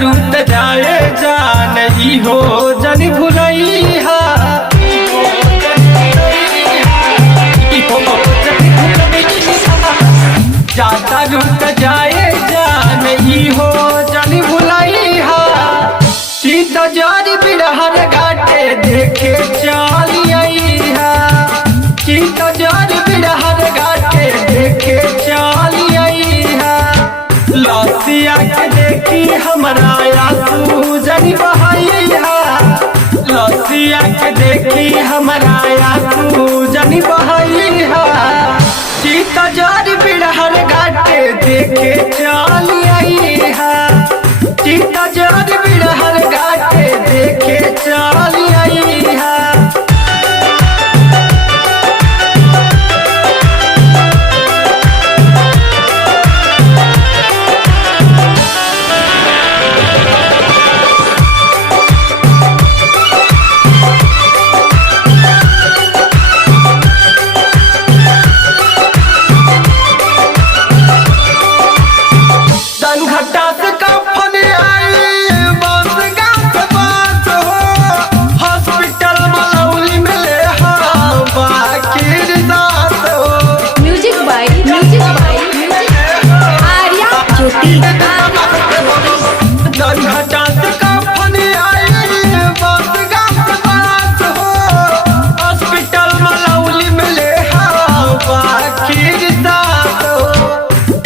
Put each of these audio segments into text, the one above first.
रुत जाए जान हो जन भुलैया जाता रुत जाए जान हो जन भुलैया सीता जारी बिरहर घाटे देखे चालिया सीता जारी बिरहर घाटे देखे चालिया लसिया के देखी हमारा आंसू जनी बहैया लसिया के देखी हमारा आंसू जनी बहैया सीता जारी बिरहर घाटे देखे चालिया सीता जारी बिरहर घाटे देखे चालिया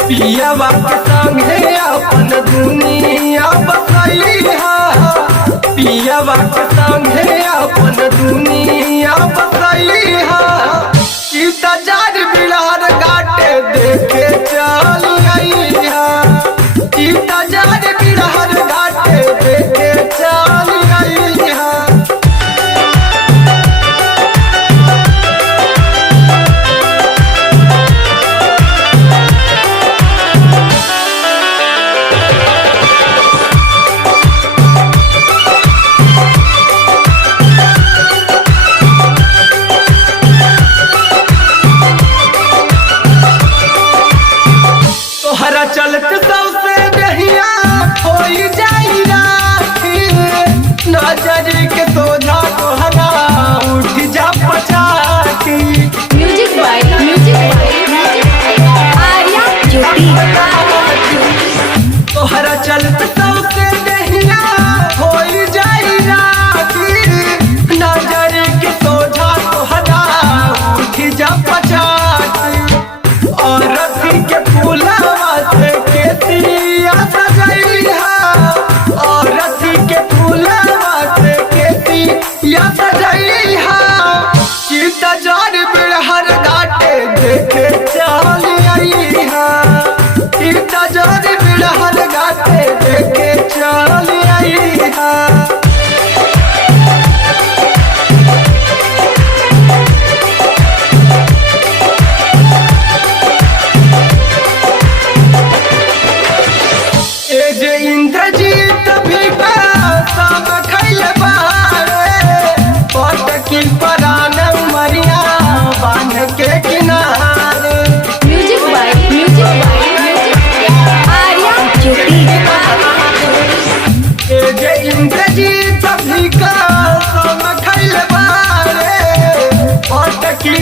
पियावा के संगे अपन दुनिया बसैहा पियावा के संगे अपन दुनिया बसैहा सीता जारी बिरहर घाटे देखे चालिया सीता जारी बिरहर घाटे देखे चालिया चलत सबसे नहिया हो जाई राखी नजर के सोझा तोहरा उठ जा पछाती म्यूजिक बाय आर्या ज्योति तोहरा चलत सबसे नहिया हो जाई राखी नजर के सोझा तोहरा उठ जा पछाती और रस्सी के फूला सीता जारी बिरहर घाटे देखे चालिया सीता जारी बिरहर घाटे देखे चालिया जे इंद्रजीत भी का सब खैल बारे पटकी परान मरिया बांध के किनारे म्यूजिक बाय आर्या ज्योति जे इंद्रजीत भी का सब खैल बारे पटकी